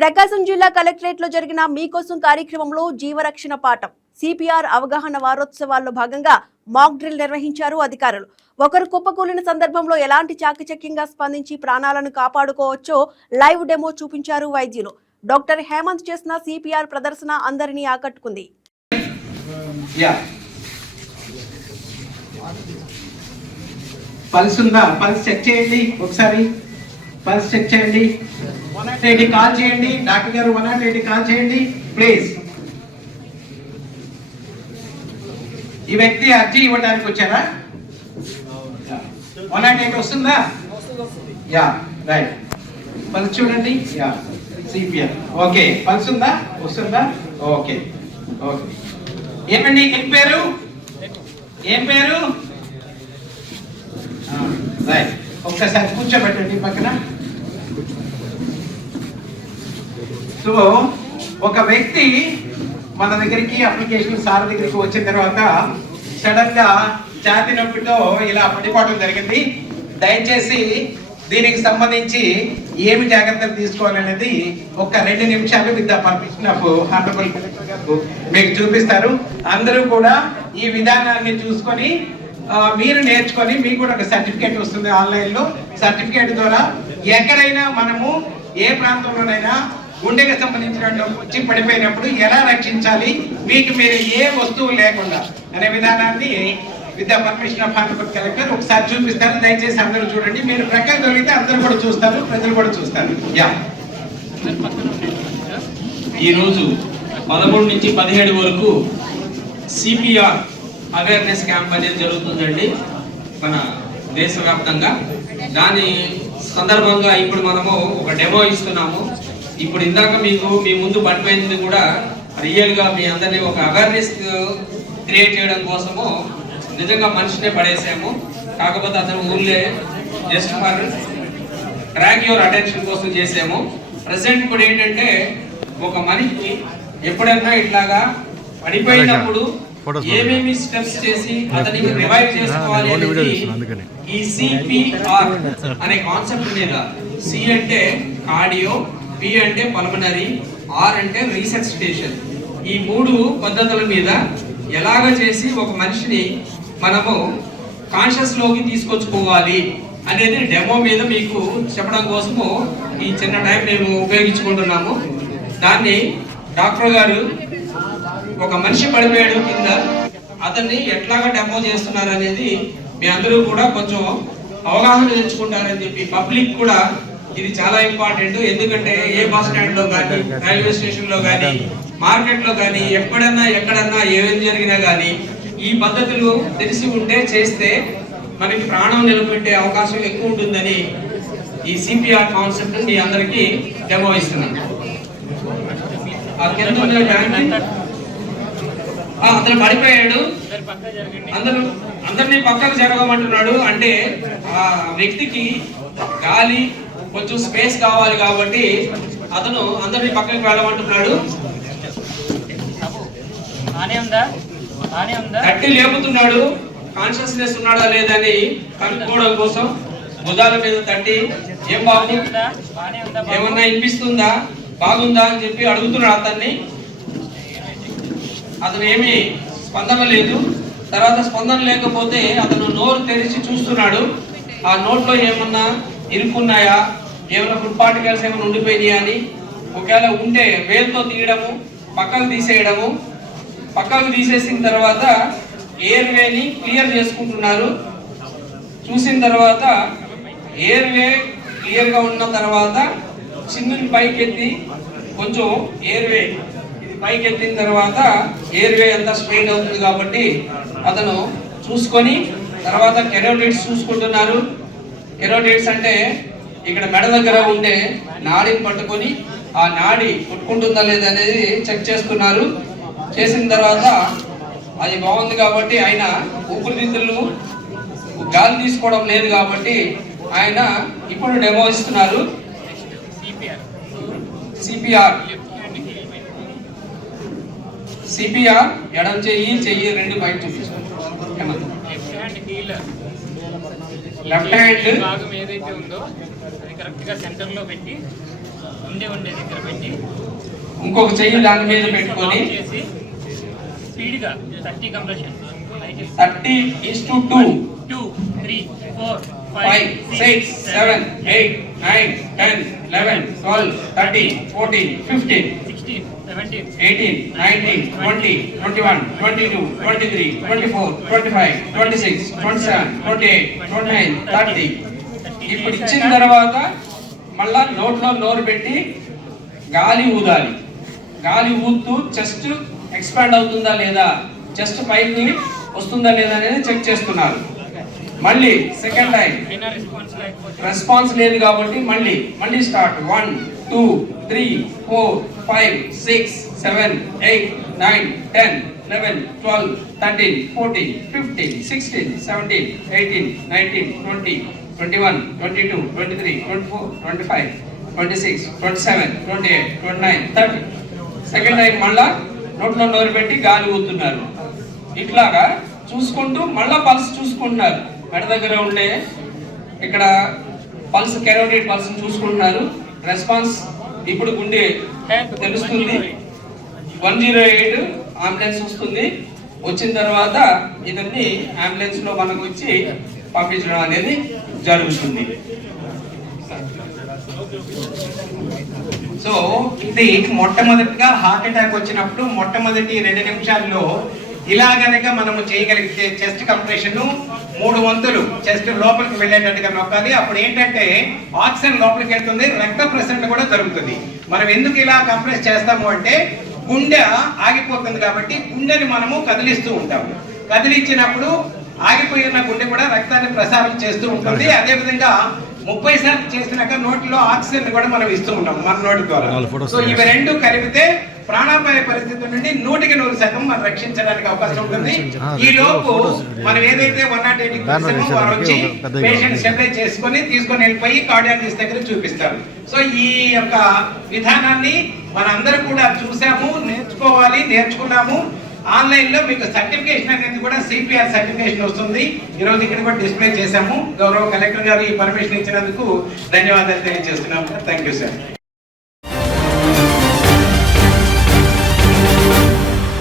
ప్రకాశం జిల్లా కలెక్టరేట్లో జరిగిన మీకోసం కార్యక్రమంలో జీవరక్షణ పాఠం. సిపిఆర్ అవగాహన వారోత్సవాల్లో భాగంగా మాక్ డ్రిల్ నిర్వహించారు అధికారులు. ఒకరు కుప్పకూలిన సందర్భంలో ఎలాంటి చాకచక్యంగా స్పందించి ప్రాణాలను కాపాడుకోవచ్చో లైవ్ డెమో చూపించారు వైద్యులు. డాక్టర్ హేమంత్ చేసిన సిపిఆర్ ప్రదర్శన అందరినీ ఆకట్టుకుంది. పల్స్ ఉందా? పల్స్ చెక్ చేయండి ఒకసారి. పల్స్ చెక్ చేయండి. వన్ నాట్ ఎయిటీ కాల్ చేయండి. డాక్టర్ గారు వన్ నాట్ ఎయిటీ కాల్ చేయండి. ప్లీజ్. ఈ వ్యక్తి అర్జీ ఇవ్వడానికి వచ్చారా? వన్ నాట్ ఎయిట్ వస్తుందా. Yeah right. పల్స్ చూడండి. యా సిపిఆర్ ఓకే పల్స్ ఉందా? వస్తుందా? Okay okay. ఏమండి ఏం పేరు? ఏం పేరు? రైట్. ఒక్కసారి కూర్చోబెట్టండి పక్కన. సో ఒక వ్యక్తి మన దగ్గరికి అప్లికేషన్ సార్ దగ్గరికి వచ్చిన తర్వాత సడన్గా ఛాతి నొప్పితో ఇలా పడిపోవడం జరిగింది. దయచేసి దీనికి సంబంధించి ఏమి జాగ్రత్తలు తీసుకోవాలనేది ఒక రెండు నిమిషాలు with the permission of honourable మీకు చూపిస్తారు. అందరూ కూడా ఈ విధానాన్ని చూసుకొని మీరు నేర్చుకొని మీకు కూడా ఒక సర్టిఫికేట్ వస్తుంది ఆన్లైన్లో. సర్టిఫికేట్ ద్వారా ఎక్కడైనా మనము ఏ ప్రాంతంలోనైనా గుండెకి సంబంధించిన వచ్చి పడిపోయినప్పుడు ఎలా రక్షించాలి? మీకు మీరు ఏ వస్తువు లేకుండా. అనే విధానాన్ని విద్యా పరమేశ్వర ఆఫ్ కలెక్టర్ ఒకసారి చూపిస్తారు. దయచేసి అందరూ చూడండి. మీరు ప్రకారం దొరికితే అందరూ కూడా చూస్తారు ప్రజలు కూడా చూస్తారు. యా. ఈరోజు పదమూడు నుంచి పదిహేడు వరకు సిపిఆర్ అవేర్నెస్ క్యాంప్ అనేది జరుగుతుందండి మన దేశవ్యాప్తంగా. దాని సందర్భంగా ఇప్పుడు మనము ఒక డెమో ఇస్తున్నాము. ఇప్పుడు ఇందాక మీకు మీ ముందు పడిపోయింది కూడా రియల్గా మీ అందరినీ ఒక అవేర్నెస్ క్రియేట్ చేయడం కోసము నిజంగా మనిషినే పడేసాము. కాకపోతే అతను ఊళ్ళే just for track your attention కోసం చేసాము. ప్రజెంట్ ఇప్పుడు ఏంటంటే ఒక మనిషి ఎప్పుడైనా ఇట్లాగా పడిపోయినప్పుడు ఏమేమి స్టెప్స్ చేసి అతనికి రివైవ్ చేసుకోవాలి అనేది ఈ సిపిఆర్ అనే కాన్సెప్ట్ మీద. సి అంటే కార్డియో పి అంటే పల్మనరీ ఆర్ అంటే రీసెర్చ్ స్టేషన్ ఈ మూడు పద్ధతుల మీద ఎలాగ చేసి ఒక మనిషిని మనము కాన్షియస్లోకి తీసుకొచ్చుకోవాలి అనేది డెమో మీద మీకు చెప్పడం కోసము ఈ చిన్న టైం మేము ఉపయోగించుకుంటున్నాము. దాన్ని డాక్టర్ గారు ఒక మనిషి పడిపోయాడు కింద అతన్ని ఎట్లాగా డెమో చేస్తున్నారు అనేది మీ అందరూ కూడా కొంచెం అవగాహన తెచ్చుకుంటారని చెప్పి పబ్లిక్ కూడా ఇది చాలా ఇంపార్టెంట్ ఎందుకంటే ఏ బస్ స్టాండ్లో కానీ రైల్వే స్టేషన్లో కానీ మార్కెట్లో కానీ ఎప్పుడన్నా ఎక్కడన్నా ఏం జరిగినా కానీ ఈ పద్ధతులు తెలిసి ఉంటే చేస్తే మనకి ప్రాణం నిలబెట్టే అవకాశం ఎక్కువ ఉంటుందని ఈ సిపిఆర్ కాన్సెప్ట్ మీ అందరికీ డెమో ఇస్తున్నాను. అతను పడిపోయాడు. అందరూ అందరినీ పక్కకు జరగమంటున్నాడు. అంటే ఆ వ్యక్తికి గాలి కొంచెం స్పేస్ కావాలి కాబట్టి అతను అందరినీ పక్కకు వెళ్ళమంటున్నాడు. తట్టి లేపుతున్నాడు. కాన్షియస్నెస్ ఉన్నాడా లేదని కనుక్కోవడం కోసం భుజాల మీద తట్టి ఏం బాబు? ఏమన్నా వినిపిస్తుందా? బాగుందా అని చెప్పి అడుగుతున్నాడు అతన్ని. అతను ఏమి స్పందన లేదు. తర్వాత స్పందన లేకపోతే అతను నోరు తెరిచి చూస్తున్నాడు. ఆ నోట్లో ఏమన్నా ఇరుక్కున్నాయా? ఏమైనా ఫుడ్ పార్టికల్స్ ఏమైనా ఉండిపోయినాయా అని ఒకవేళ ఉంటే వేలుతో తీయడము పక్కకు తీసేయడము. పక్కకు తీసేసిన తర్వాత ఎయిర్ వేని క్లియర్ చేసుకుంటున్నారు. చూసిన తర్వాత ఎయిర్ వే ఉన్న తర్వాత చిన్నుని పైకెత్తి కొంచెం ఎయిర్ వే ఇది పైకెత్తిన తర్వాత ఎయిర్ వే అంతా స్ప్రెయిన్ అవుతుంది కాబట్టి అతను చూసుకొని తర్వాత కెరోటిడ్స్ చూసుకుంటున్నారు. కెరోటిడ్స్ అంటే ఇక్కడ మెడ దగ్గర ఉండే నాడిని పట్టుకొని ఆ నాడి కొట్టుకుంటుందా లేదా అనేది చెక్ చేస్తున్నారు. చేసిన తర్వాత అది బాగుంది కాబట్టి ఆయన ఊపిరితిత్తులు గాలి తీసుకోవడం లేదు కాబట్టి ఆయన ఇప్పుడు డెమో ఇస్తున్నారు. సిపిఆర్. సిపిఆర్ ఎడం చెయ్యి చెయ్యి రెండు పైకి చూపిస్తారు. లెఫ్ట్ హ్యాండ్ భాగం ఏదైతే ఉందో అది కరెక్ట్గా సెంటర్లో పెట్టి ఉండే ఉండే దగ్గర పెట్టి ఇంకొక చెయ్యి దాని మీద పెట్టుకొని. లాక్ చేసి స్పీడ్గా thirty compression. Thirty is to two. Two three four five six seven eight nine ten eleven twelve thirteen fourteen fifteen sixteen seventeen eighteen nineteen twenty twenty one twenty two twenty three twenty four twenty five twenty six twenty seven twenty eight twenty nine thirty ఇప్పుడు ఇచ్చిన తర్వాత మళ్ళా నోట్లో నోరు పెట్టి గాలి ఊదాలి. గాలి ఊదుతూ chest expand అవుతుందా లేదా? చెస్ట్ పైకి వస్తుందా లేదా అనేది చెక్ చేస్తున్నారు. మళ్ళీ సెకండ్ టైం రెస్పాన్స్ లేదు కాబట్టి మళ్ళీ మళ్ళీ start one two three four five six seven eight nine ten eleven twelve thirteen fourteen fifteen sixteen seventeen eighteen nineteen twenty twenty one twenty two twenty three twenty four twenty five twenty six twenty seven twenty eight twenty nine thirty second time మళ్ళా నోట్లో నోరు పెట్టి గాలి ఊతున్నారు. ఇట్లాగా చూసుకుంటూ మళ్ళా pulse చూసుకుంటున్నారు. మెడ దగ్గర ఉండే ఇక్కడ పల్స్ కెరోటిడ్ పల్స్ చూసుకుంటున్నారు. రెస్పాన్స్ ఇప్పుడు ఉండే తెలుస్తుంది. వన్ జీరో ఎయిట్ అంబులెన్స్ వస్తుంది. వచ్చిన తర్వాత ఇవన్నీ అంబులెన్స్లో మనకు వచ్చి పంపించడం అనేది జరుగుతుంది. సో ఇది మొట్టమొదటిగా హార్ట్ అటాక్ వచ్చినప్పుడు మొట్టమొదటి రెండు నిమిషాల్లో ఇలా గనక మనము చేయగలిగితే చెస్ట్ కంప్రెషన్ మూడు వంతులు చెస్ట్ లోపలికి వెళ్ళేటట్టుగా నొక్కాలి. అప్పుడు ఏంటంటే ఆక్సిజన్ లోపలికి వెళ్తుంది రక్త ప్రసరణ కూడా జరుగుతుంది. మనం ఎందుకు ఇలా కంప్రెస్ చేస్తాము అంటే గుండె ఆగిపోతుంది కాబట్టి గుండెని మనము కదిలిస్తూ ఉంటాము. కదిలించినప్పుడు ఆగిపోయిన గుండె కూడా రక్తాన్ని ప్రసారం చేస్తూ ఉంటుంది. అదే విధంగా ముప్పై శాతం చేసినాక నోటిలో ఆక్సిజన్ కూడా మనం ఇస్తూ ఉంటాం మన నోటి ద్వారా. సో ఇవి రెండు కలిపితే ప్రాణాపాయ పరిస్థితి నుండి నూటికి నూరు శాతం మనం రక్షించడానికి అవకాశం ఉంటుంది. ఈ లోపు మనం ఏదైతే వన్ నాట్ ఎయిట్ వారు వచ్చి పేషెంట్ సెపరేట్ చేసుకొని తీసుకొని వెళ్ళిపోయి కార్డియాలజిస్ట్ దగ్గర చూపిస్తారు. సో ఈ యొక్క విధానాన్ని మనందరూ కూడా చూసాము నేర్చుకోవాలి నేర్చుకున్నాము. ఆన్లైన్లో మీకు సర్టిఫికేషన్ అనేది కూడా సిపిఆర్ సర్టిఫికేషన్ వస్తుంది. ఈరోజు ఇక్కడ కూడా డిస్ప్లే చేశాము. గౌరవ కలెక్టర్ గారు ఈ పర్మిషన్ ఇచ్చినందుకు ధన్యవాదాలు తెలియజేస్తున్నాము థ్యాంక్ యూ సార్.